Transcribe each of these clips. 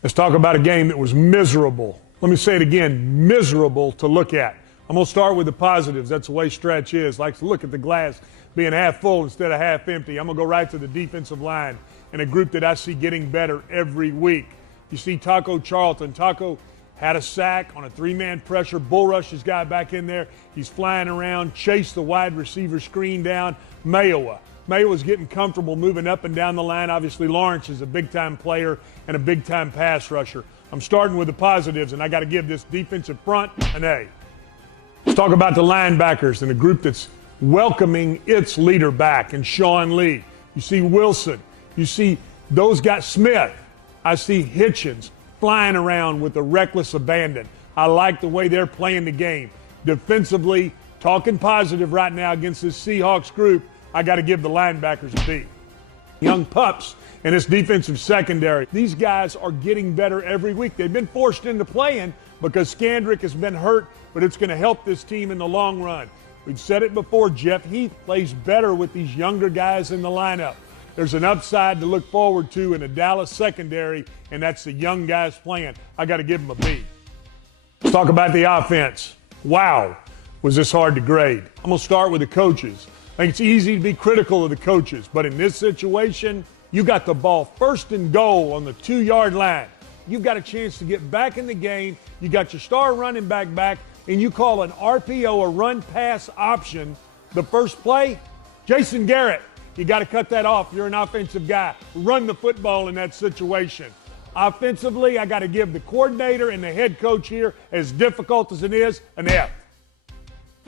Let's talk about a game that was miserable. Let me say it again, miserable to look at. I'm going to start with the positives. That's the way Stretch is. Likes to look at the glass being half full instead of half empty. I'm going to go right to the defensive line and a group that I see getting better every week. You see Taco Charlton. Taco had a sack on a three-man pressure. Bull rushed his guy back in there. He's flying around, chased the wide receiver screen down. Mayowa's getting comfortable moving up and down the line. Obviously, Lawrence is a big-time player and a big-time pass rusher. I'm starting with the positives, and I got to give this defensive front an A. Let's talk about the linebackers and a group that's welcoming its leader back, and Sean Lee. You see Wilson. You see those guys, Smith. I see Hitchens flying around with a reckless abandon. I like the way they're playing the game. Defensively, talking positive right now against this Seahawks group, I got to give the linebackers a B. Young pups in this defensive secondary. These guys are getting better every week. They've been forced into playing because Scandrick has been hurt, but it's going to help this team in the long run. We've said it before, Jeff Heath plays better with these younger guys in the lineup. There's an upside to look forward to in a Dallas secondary, and that's the young guys playing. I got to give them a B. Let's talk about the offense. Wow, was this hard to grade. I'm going to start with the coaches. I think it's easy to be critical of the coaches, but in this situation, you got the ball first and goal on the 2-yard line. You've got a chance to get back in the game. You got your star running back, and you call an RPO, a run-pass option, the first play. Jason Garrett, you got to cut that off. You're an offensive guy. Run the football in that situation. Offensively, I got to give the coordinator and the head coach here, as difficult as it is, an F.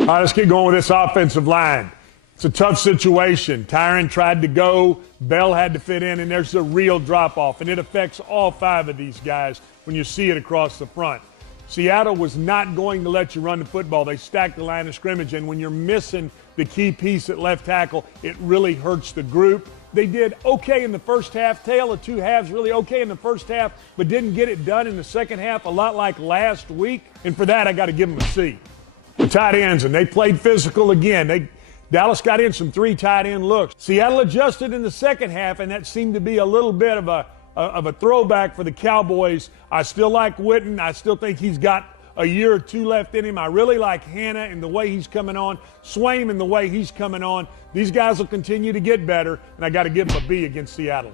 All right, let's keep going with this offensive line. It's a tough situation. Tyron tried to go. Bell had to fit in, and there's a real drop-off, and it affects all 5 of these guys when you see it across the front. Seattle was not going to let you run the football. They stacked the line of scrimmage, and when you're missing the key piece at left tackle, it really hurts the group. They did okay in the first half, tale of 2 halves, really okay in the first half, but didn't get it done in the second half, a lot like last week, and for that I got to give them a C. The tight ends, and they played physical again. Dallas got in some 3 tight end looks. Seattle adjusted in the second half, and that seemed to be a little bit of a throwback for the Cowboys. I still like Witten. I still think he's got a year or 2 left in him. I really like Hannah and the way he's coming on, Swaim and the way he's coming on. These guys will continue to get better, and I got to give them a B against Seattle.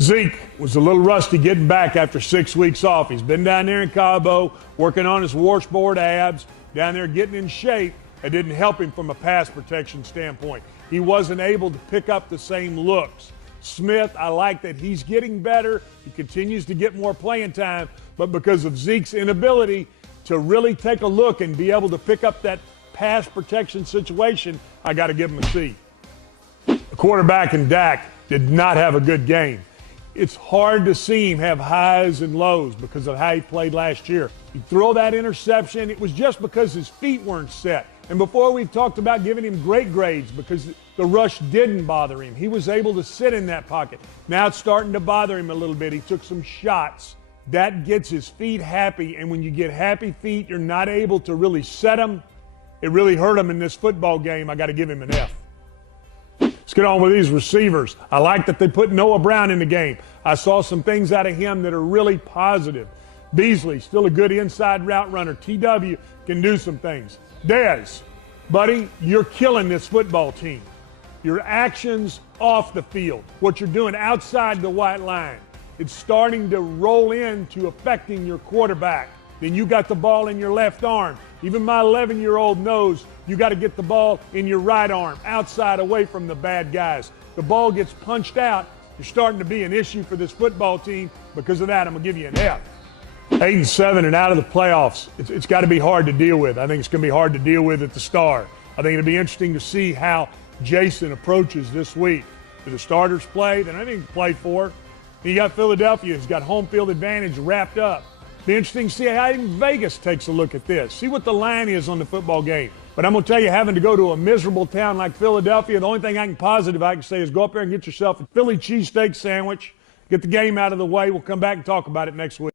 Zeke was a little rusty getting back after 6 weeks off. He's been down there in Cabo working on his washboard abs, down there getting in shape. It didn't help him from a pass protection standpoint. He wasn't able to pick up the same looks. Smith, I like that he's getting better. He continues to get more playing time, but because of Zeke's inability to really take a look and be able to pick up that pass protection situation, I got to give him a C. The quarterback in Dak did not have a good game. It's hard to see him have highs and lows because of how he played last year. He threw that interception. It was just because his feet weren't set. And before, we've talked about giving him great grades because the rush didn't bother him. He was able to sit in that pocket. Now it's starting to bother him a little bit. He took some shots. That gets his feet happy, and when you get happy feet, you're not able to really set them. It really hurt him in this football game. I got to give him an F. Let's get on with these receivers. I like that they put Noah Brown in the game. I saw some things out of him that are really positive. Beasley, still a good inside route runner. TW can do some things. Dez, buddy, you're killing this football team. Your actions off the field, what you're doing outside the white line, it's starting to roll into affecting your quarterback. Then you got the ball in your left arm. Even my 11-year-old knows you got to get the ball in your right arm, outside, away from the bad guys. The ball gets punched out. You're starting to be an issue for this football team. Because of that, I'm going to give you an F. 8-7 and out of the playoffs. It's got to be hard to deal with. I think it's going to be hard to deal with at the start. I think it'll be interesting to see how Jason approaches this week. Do the starters play? Then I think play for. You got Philadelphia who's got home field advantage wrapped up. Be interesting to see how even Vegas takes a look at this. See what the line is on the football game. But I'm going to tell you, having to go to a miserable town like Philadelphia, the only thing I can say is go up there and get yourself a Philly cheesesteak sandwich. Get the game out of the way. We'll come back and talk about it next week.